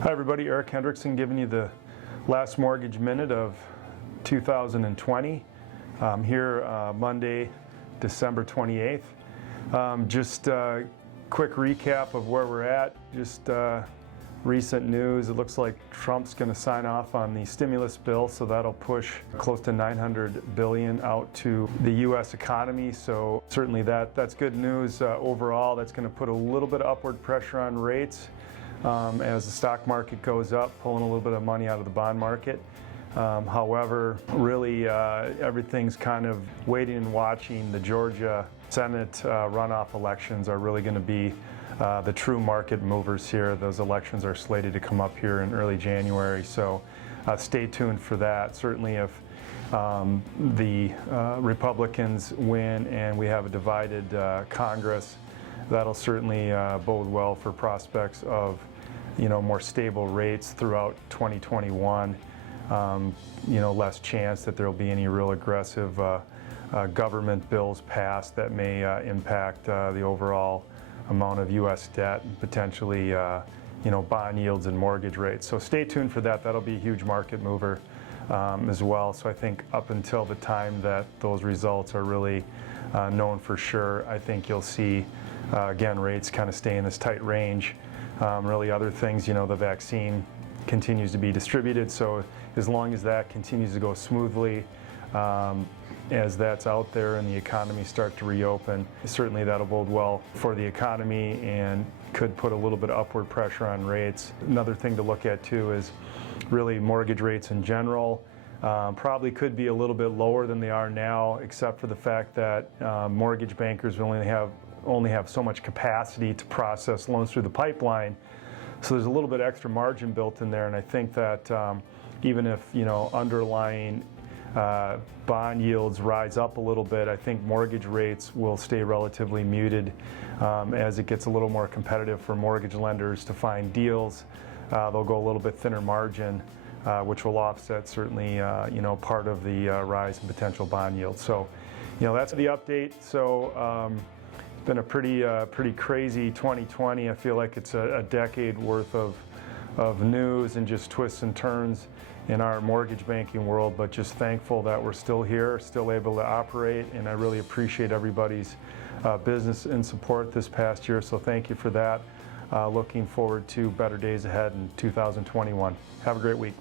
Hi everybody, Eric Hendrickson giving you the last mortgage minute of 2020 here Monday, December 28th. Just a quick recap of where we're at. Just recent news. It looks like Trump's going to sign off on the stimulus bill, so that'll push close to $900 billion out to the U.S. economy. So certainly that's good news overall. That's going to put a little bit of upward pressure on rates as the stock market goes up, pulling a little bit of money out of the bond market. However, really everything's kind of waiting and watching. The Georgia Senate runoff elections are really going to be the true market movers here. Those elections are slated to come up here in early January, so stay tuned for that. Certainly if the Republicans win and we have a divided Congress, that'll certainly bode well for prospects of more stable rates throughout 2021. Less chance that there'll be any real aggressive government bills passed that may impact the overall amount of U.S. debt and potentially bond yields and mortgage rates. So stay tuned for that. That'll be a huge market mover as well. So I think up until the time that those results are really known for sure, I think you'll see again rates kind of stay in this tight range. Really other things, the vaccine continues to be distributed, so as long as that continues to go smoothly, as that's out there and the economy start to reopen, certainly that'll bode well for the economy and could put a little bit of upward pressure on rates. Another thing to look at too is really mortgage rates in general. Probably could be a little bit lower than they are now, except for the fact that mortgage bankers only have so much capacity to process loans through the pipeline. So there's a little bit extra margin built in there, and I think that even if underlying bond yields rise up a little bit, I think mortgage rates will stay relatively muted as it gets a little more competitive for mortgage lenders to find deals. They'll go a little bit thinner margin, which will offset certainly part of the rise in potential bond yields. So that's the update. So it's been a pretty crazy 2020. I feel like it's a decade worth of news and just twists and turns in our mortgage banking world, but just thankful that we're still here, still able to operate, and I really appreciate everybody's business and support this past year, so thank you for that. Looking forward to better days ahead in 2021. Have a great week.